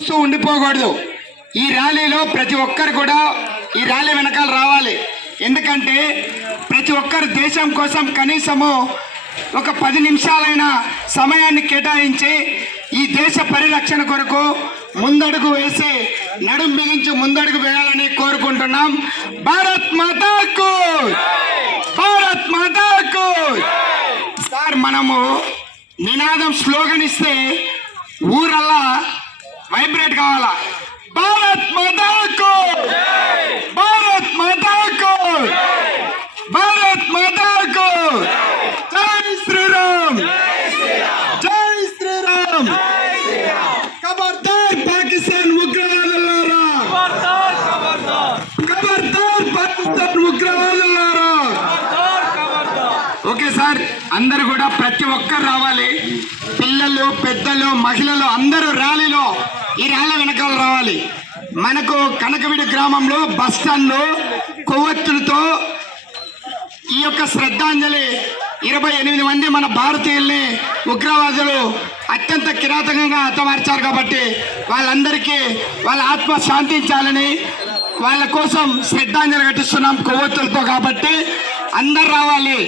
చూస్తూ ఉండిపోకూడదు. ఈ ర్యాలీలో ప్రతి ఒక్కరు కూడా ఈ ర్యాలీ వెనకాల రావాలి. ఎందుకంటే ప్రతి ఒక్కరు దేశం కోసం కనీసము ఒక పది నిమిషాలైన సమయాన్ని కేటాయించి ఈ దేశ పరిరక్షణ కొరకు ముందడుగు వేసి నడుం బిగించి ముందడుగు వేయాలని కోరుకుంటున్నాం. భారత్ మాతాకు! భారత్ మాతాకు! సార్ మనము నినాదం స్లోగన్ ఇస్తే ఊరల్లా వైబ్రేట్ కావాలా? భారత్ మాతాకు భారత్ మాతాకు భారత్ మాతాకు జై! శ్రీరామ్! జై శ్రీరామ్! ఖబర్దార్ పాకిస్తాన్ ఉగ్రవాదులారా! ఖబర్దార్ పాకిస్తాన్ ఉగ్రవాదులారా! ఓకే సార్ అందరు కూడా ప్రతి ఒక్కరు రావాలి. పిల్లలు పెద్దలు మహిళలు అందరూ ర్యాలీలో ఈ రాళ్ళ వెనకాల రావాలి. మనకు కనకవిడి గ్రామంలో బస్ స్టాండ్లో కొవ్వొత్తులతో ఈ యొక్క శ్రద్ధాంజలి ఇరవై ఎనిమిది మంది మన భారతీయుల్ని ఉగ్రవాదులు అత్యంత కిరాతకంగా హతమార్చారు కాబట్టి వాళ్ళందరికీ వాళ్ళ ఆత్మ శాంతించాలని వాళ్ళ కోసం శ్రద్ధాంజలి ఘటిస్తున్నాం కొవ్వొత్తులతో కాబట్టి అందరు రావాలి.